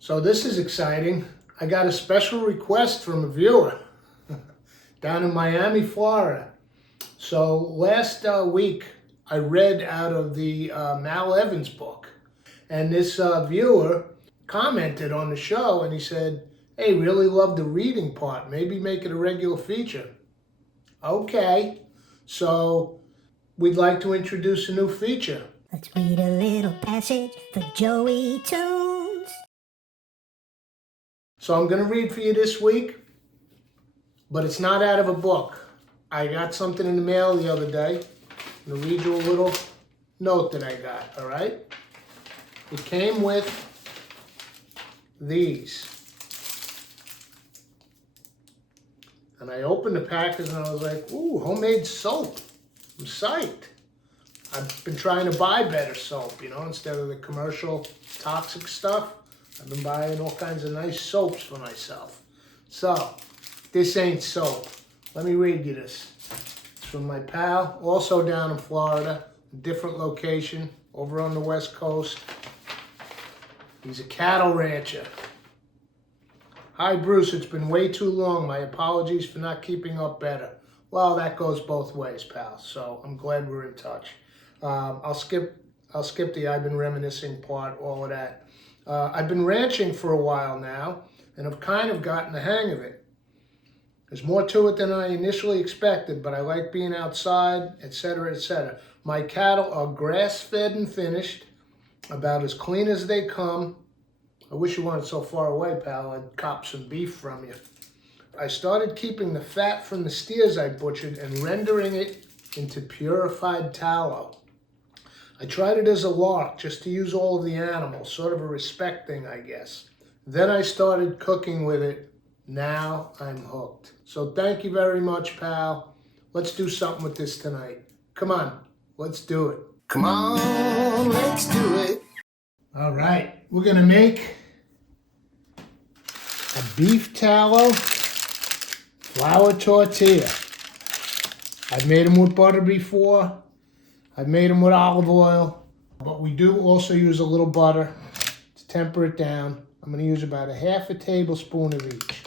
So this is exciting. I got a special request from a viewer down in Miami, Florida. So last week I read out of the Mal Evans book, and this viewer commented on the show and he said, "Hey, really love the reading part. Maybe make it a regular feature." Okay, so we'd like to introduce a new feature. Let's read a little passage for Joey Tunes. So I'm going to read for you this week, but it's not out of a book. I got something in the mail the other day. I'm going to read you a little note that I got, all right? It came with these. And I opened the package and I was like, ooh, homemade soap. I'm psyched. I've been trying to buy better soap, instead of the commercial toxic stuff. I've been buying all kinds of nice soaps for myself. So, this ain't soap. Let me read you this. It's from my pal, also down in Florida, a different location, over on the West Coast. He's a cattle rancher. Hi, Bruce, it's been way too long. My apologies for not keeping up better. Well, that goes both ways, pal, so I'm glad we're in touch. I'll skip the I've been reminiscing part, all of that. I've been ranching for a while now, and I've kind of gotten the hang of it. There's more to it than I initially expected, but I like being outside, etc., etc. My cattle are grass-fed and finished, about as clean as they come. I wish you weren't so far away, pal. I'd cop some beef from you. I started keeping the fat from the steers I butchered and rendering it into purified tallow. I tried it as a lark, just to use all of the animals, sort of a respect thing, I guess. Then I started cooking with it. Now I'm hooked. So thank you very much, pal. Let's do something with this tonight. Come on, let's do it. Come on, let's do it. All right, we're gonna make a beef tallow flour tortilla. I've made them with butter before. I've made them with olive oil, but we do also use a little butter to temper it down. I'm going to use about a half a tablespoon of each.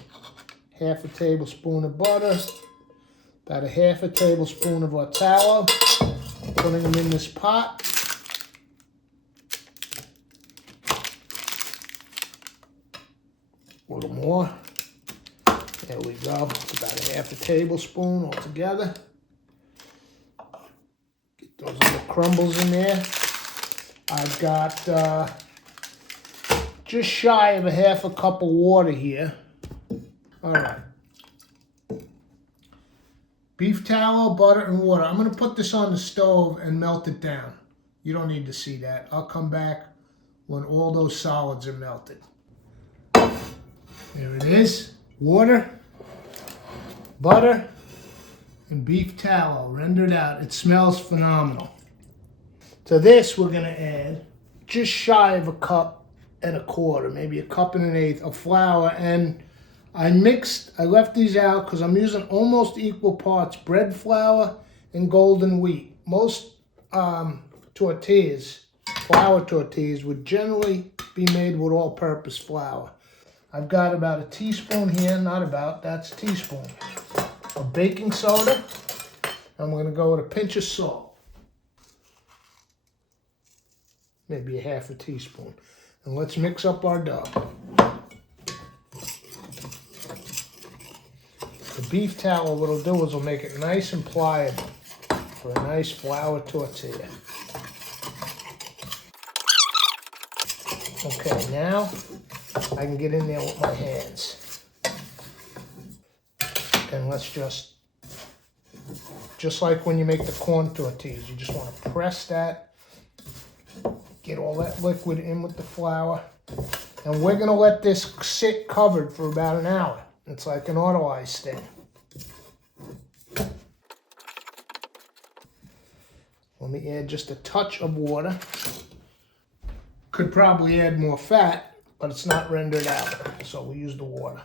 Half a tablespoon of butter, about a half a tablespoon of our tallow. Putting them in this pot. A little more. There we go. It's about a half a tablespoon altogether. Get those little crumbles in there. I've got just shy of a half a cup of water here. All right. Beef tallow, butter, and water. I'm going to put this on the stove and melt it down. You don't need to see that. I'll come back when all those solids are melted. There it is. Water, butter, and beef tallow rendered out. It smells phenomenal. To this, we're going to add just shy of a cup and a quarter, maybe a cup and an eighth of flour. And I left these out because I'm using almost equal parts bread flour and golden wheat. Most tortillas, flour tortillas, would generally be made with all-purpose flour. I've got about a teaspoon here, not about, that's a teaspoon, of baking soda. I'm going to go with a pinch of salt. Maybe a half a teaspoon. And let's mix up our dough. The beef tallow, what it'll do is it'll make it nice and pliable for a nice flour tortilla. Okay, now I can get in there with my hands. And let's just like when you make the corn tortillas, you just want to press that, get all that liquid in with the flour. And we're going to let this sit covered for about an hour. It's like an autolyzed thing. Let me add just a touch of water. Could probably add more fat, but it's not rendered out, so we use the water.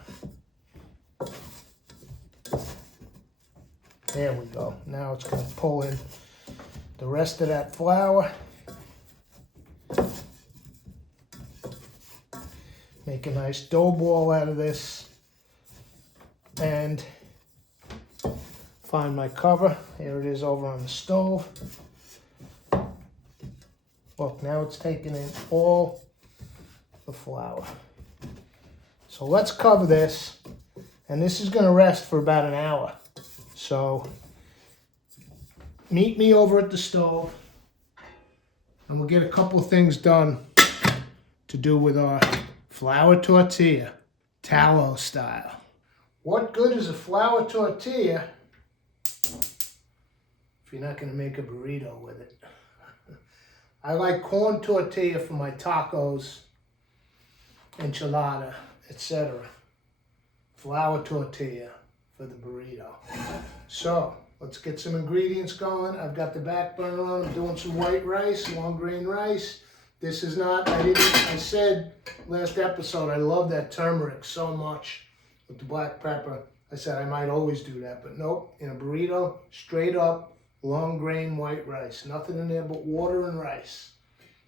There we go. Now it's going to pull in the rest of that flour. Make a nice dough ball out of this. And find my cover. Here it is over on the stove. Look, now it's taking in all the flour. So let's cover this. And this is going to rest for about an hour. So meet me over at the stove. And we'll get a couple of things done to do with our flour tortilla, tallow style. What good is a flour tortilla if you're not going to make a burrito with it? I like corn tortilla for my tacos, enchilada, etc. Flour tortilla for the burrito. So let's get some ingredients going. I've got the back burner on. I'm doing some white rice, long grain rice. This is not, I said last episode, I love that turmeric so much with the black pepper. I said I might always do that, but nope. In a burrito, straight up, long grain white rice. Nothing in there but water and rice.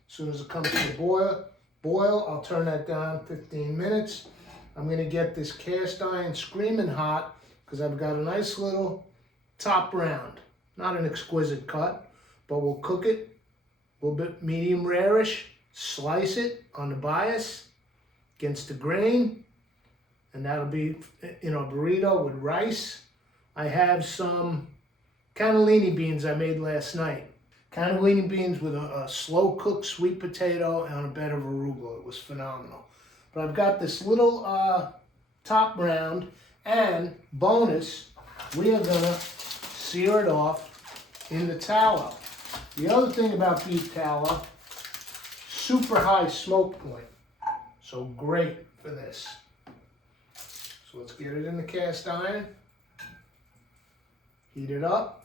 As soon as it comes to the boil, I'll turn that down 15 minutes. I'm going to get this cast iron screaming hot because I've got a nice little top round. Not an exquisite cut, but we'll cook it a little bit medium rare-ish, slice it on the bias against the grain, and that'll be in a burrito with rice. I have some cannellini beans I made last night. Cannellini beans with a slow-cooked sweet potato and a bed of arugula. It was phenomenal. But I've got this little top round, and bonus, we are gonna sear it off in the tallow. The other thing about beef tallow, super high smoke point. So great for this. So let's get it in the cast iron. Heat it up.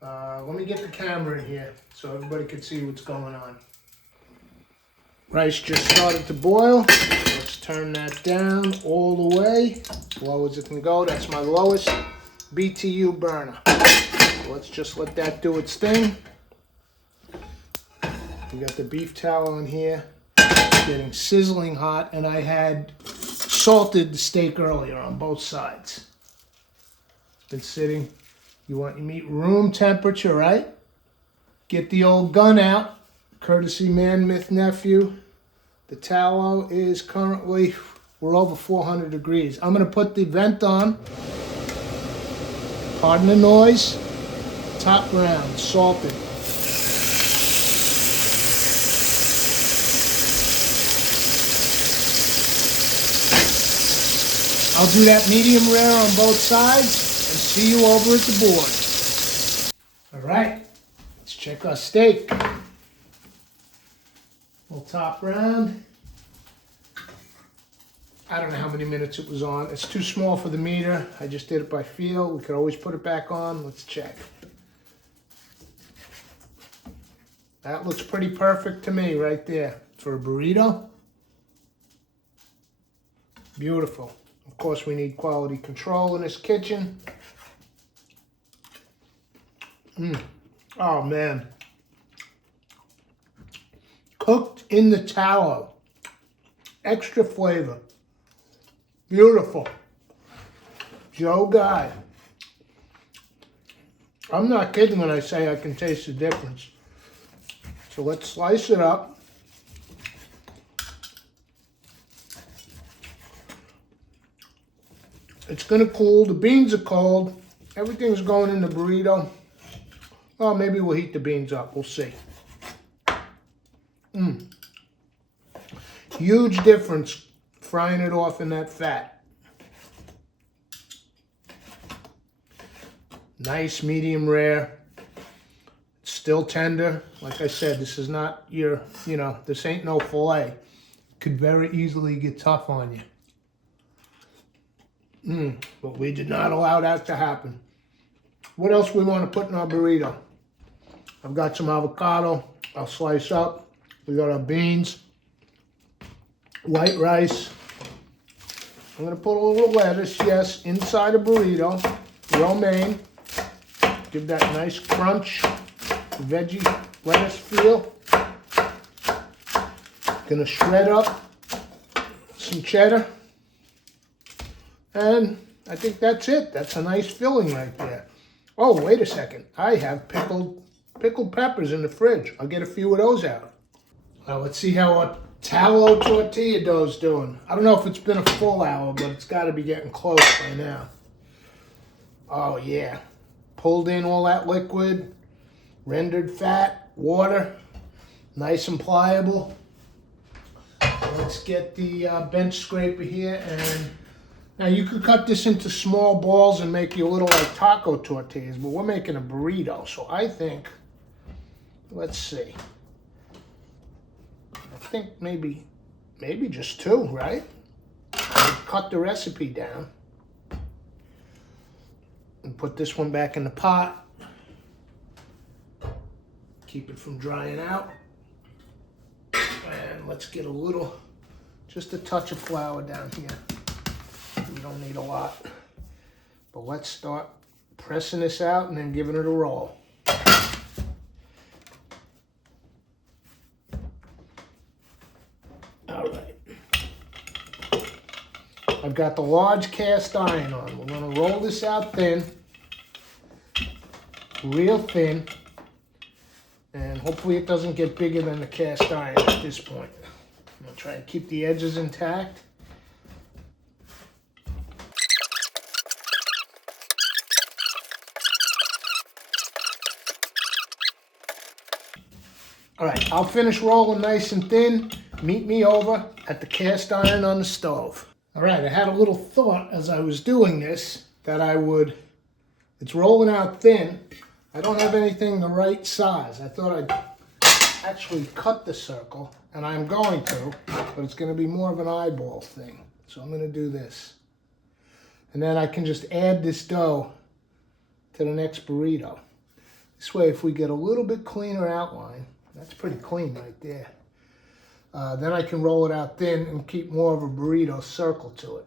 Let me get the camera in here so everybody can see what's going on. Rice just started to boil. Let's turn that down all the way, as low as it can go. That's my lowest BTU burner. So let's just let that do its thing. We got the beef tallow in here, getting sizzling hot, and I had salted the steak earlier on both sides. It's been sitting. You want your meat room temperature, right? Get the old gun out, courtesy Man Myth Nephew. The tallow is currently, we're over 400 degrees. I'm gonna put the vent on. Pardon the noise. Top round, salted. I'll do that medium rare on both sides and see you over at the board. All right, let's check our steak. Little top round. I don't know how many minutes it was on. It's too small for the meter. I just did it by feel. We could always put it back on. Let's check. That looks pretty perfect to me right there. For a burrito. Beautiful. Of course, we need quality control in this kitchen. Oh, man. Cooked in the tallow. Extra flavor. Beautiful. Joe Guy. I'm not kidding when I say I can taste the difference. So let's slice it up. It's gonna cool. The beans are cold. Everything's going in the burrito. Oh, maybe we'll heat the beans up. We'll see. Huge difference frying it off in that fat. Nice medium rare. Still tender. Like I said, this is not your, this ain't no filet. Could very easily get tough on you. But we did not allow that to happen. What else we want to put in our burrito? I've got some avocado. I'll slice up. We got our beans. White rice. I'm going to put a little lettuce, yes, inside a burrito. Romaine. Give that nice crunch, veggie lettuce feel. Gonna shred up some cheddar. And I think that's it. That's a nice filling right there. Oh, wait a second. I have pickled peppers in the fridge. I'll get a few of those out. Well, let's see how our tallow tortilla dough's doing. I don't know if it's been a full hour, but it's got to be getting close by now. Oh, yeah. Pulled in all that liquid, rendered fat, water, nice and pliable. Let's get the bench scraper here, and now you could cut this into small balls and make you a little like taco tortillas, but we're making a burrito, so I think, let's see. I think maybe just two, right? Cut the recipe down and put this one back in the pot. Keep it from drying out. And let's get a little, just a touch of flour down here. We don't need a lot. But let's start pressing this out and then giving it a roll. All right. I've got the large cast iron on. We're going to roll this out thin, real thin, and hopefully it doesn't get bigger than the cast iron at this point. I'm going to try and keep the edges intact. All right, I'll finish rolling nice and thin. Meet me over at the cast iron on the stove. All right, I had a little thought as I was doing this that it's rolling out thin. I don't have anything the right size. I thought I'd actually cut the circle, and I'm going to, but it's going to be more of an eyeball thing. So I'm going to do this. And then I can just add this dough to the next burrito. This way, if we get a little bit cleaner outline, that's pretty clean right there. Then I can roll it out thin and keep more of a burrito circle to it.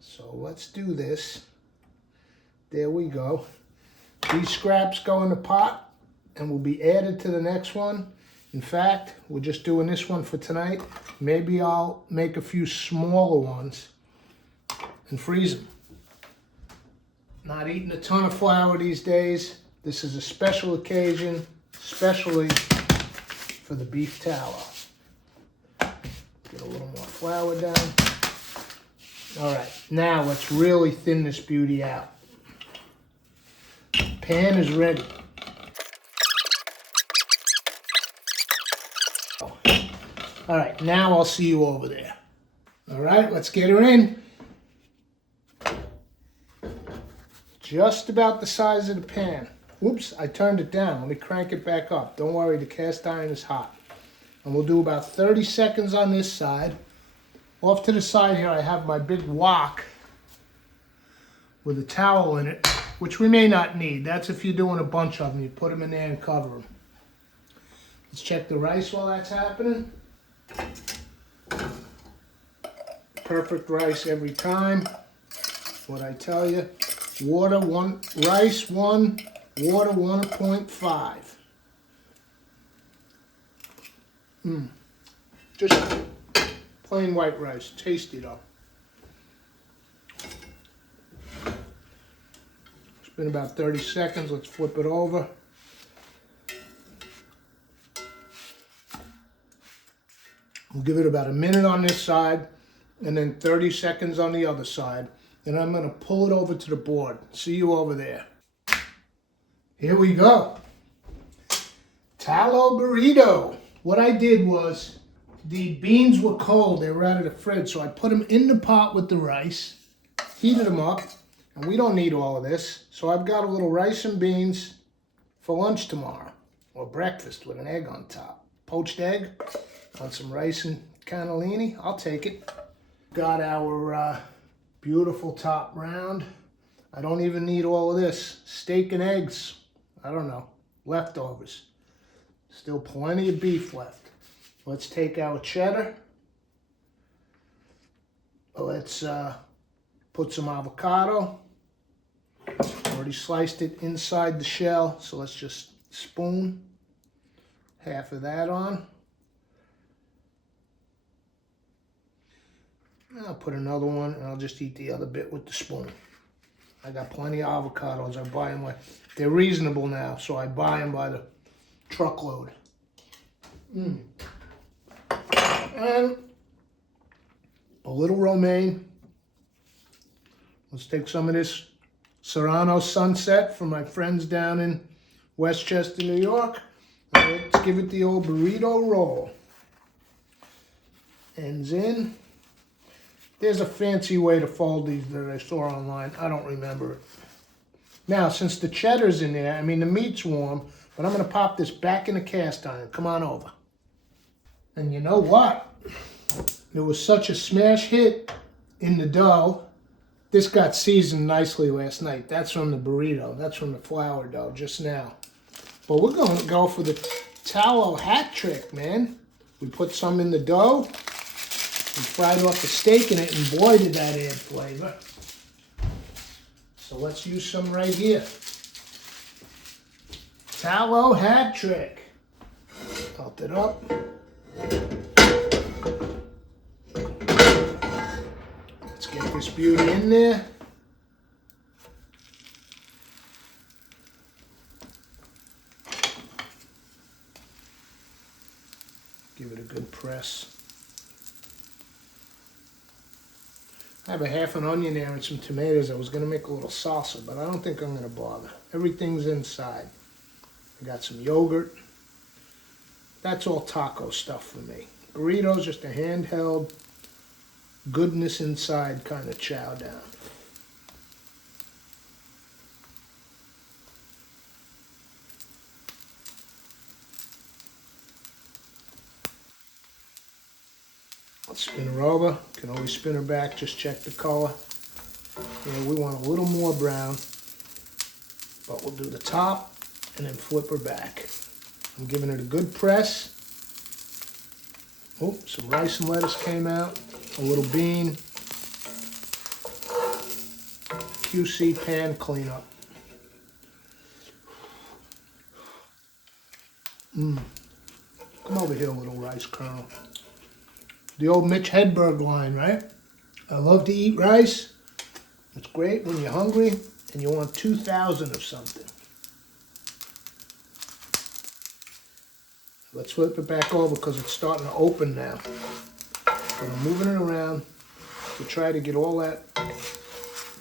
So let's do this. There we go. These scraps go in the pot and will be added to the next one. In fact, we're just doing this one for tonight. Maybe I'll make a few smaller ones and freeze them. Not eating a ton of flour these days. This is a special occasion, especially for the beef tallow. Get a little more flour down. All right, now let's really thin this beauty out. Pan is ready. All right, now I'll see you over there. All right, let's get her in. Just about the size of the pan. Whoops, I turned it down. Let me crank it back up. Don't worry, the cast iron is hot. And we'll do about 30 seconds on this side. Off to the side here, I have my big wok with a towel in it, which we may not need. That's if you're doing a bunch of them. You put them in there and cover them. Let's check the rice while that's happening. Perfect rice every time. What I tell you. Water 1, rice 1, water 1.5. Just plain white rice. Tasty though. It's been about 30 seconds. Let's flip it over. We'll give it about a minute on this side and then 30 seconds on the other side. And I'm going to pull it over to the board. See you over there. Here we go. Tallow burrito. What I did was, the beans were cold. They were out of the fridge. So I put them in the pot with the rice, heated them up, and we don't need all of this. So I've got a little rice and beans for lunch tomorrow, or breakfast with an egg on top. Poached egg on some rice and cannellini. I'll take it. Got our beautiful top round. I don't even need all of this. Steak and eggs. I don't know. Leftovers. Still plenty of beef left. Let's take our cheddar. Let's put some avocado. Already sliced it inside the shell, so let's just spoon. half of that on. I'll put another one, and I'll just eat the other bit with the spoon. I got plenty of avocados. I buy them they're reasonable now, so I buy them by the truckload. And a little romaine. Let's take some of this Serrano Sunset from my friends down in Westchester, New York. And let's give it the old burrito roll. Ends in. There's a fancy way to fold these that I saw online. I don't remember it. Now, since the cheddar's in there, I mean, the meat's warm, but I'm going to pop this back in the cast iron. Come on over. And you know what? There was such a smash hit in the dough. This got seasoned nicely last night. That's from the burrito. That's from the flour dough just now. But we're going to go for the tallow hat trick, man. We put some in the dough. We fried off the steak in it, and boy did that add flavor. So let's use some right here. Tallow hat trick. Melt it up. Let's get this beauty in there. Give it a good press. I have a half an onion there and some tomatoes. I was going to make a little salsa, but I don't think I'm going to bother. Everything's inside. I got some yogurt. That's all taco stuff for me. Burritos, just a handheld, goodness inside kind of chow down. Spin her over. Can always spin her back. Just check the color. We want a little more brown, but we'll do the top and then flip her back. I'm giving it a good press. Oh, some rice and lettuce came out. A little bean. QC pan cleanup. Come over here, little rice kernel. The old Mitch Hedberg line, right? I love to eat rice. It's great when you're hungry and you want 2,000 of something. Let's flip it back over because it's starting to open now. So I'm moving it around to try to get all that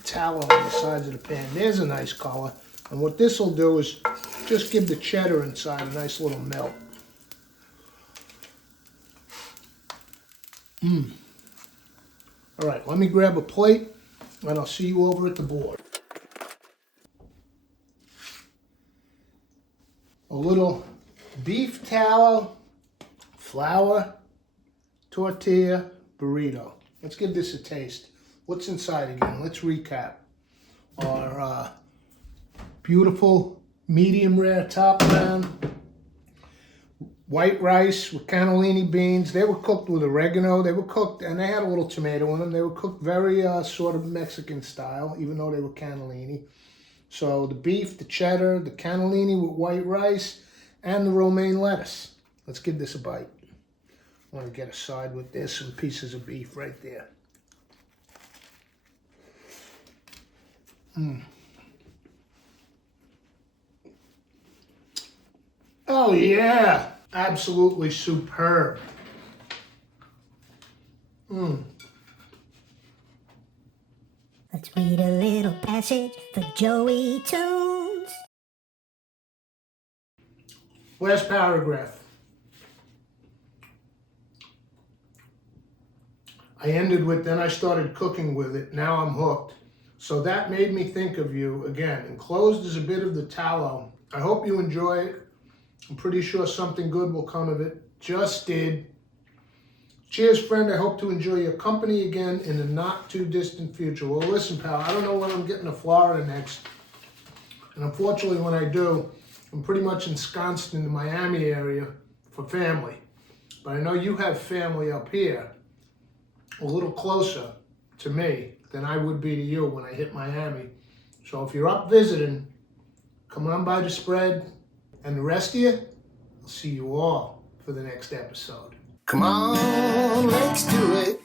tallow on the sides of the pan. There's a nice color. And what this will do is just give the cheddar inside a nice little melt. All right, let me grab a plate and I'll see you over at the board. A little beef tallow, flour, tortilla, burrito. Let's give this a taste. What's inside again? Let's recap. Our beautiful medium rare top round. White rice with cannellini beans. They were cooked with oregano. They were cooked, and they had a little tomato in them. They were cooked very sort of Mexican style, even though they were cannellini. So the beef, the cheddar, the cannellini with white rice, and the romaine lettuce. Let's give this a bite. I want to get a side with this, some pieces of beef right there. Oh yeah! Absolutely superb. Let's read a little passage for Joey Tunes. Last paragraph. I ended with, then I started cooking with it. Now I'm hooked. So that made me think of you again. Enclosed is a bit of the tallow. I hope you enjoy it. I'm pretty sure something good will come of it. Just did. Cheers, friend. I hope to enjoy your company again in the not too distant future. Well, listen, pal, I don't know when I'm getting to Florida next. And unfortunately, when I do, I'm pretty much ensconced in the Miami area for family. But I know you have family up here, a little closer to me than I would be to you when I hit Miami. So if you're up visiting, come on by the spread. And the rest of you, I'll see you all for the next episode. Come on, let's do it.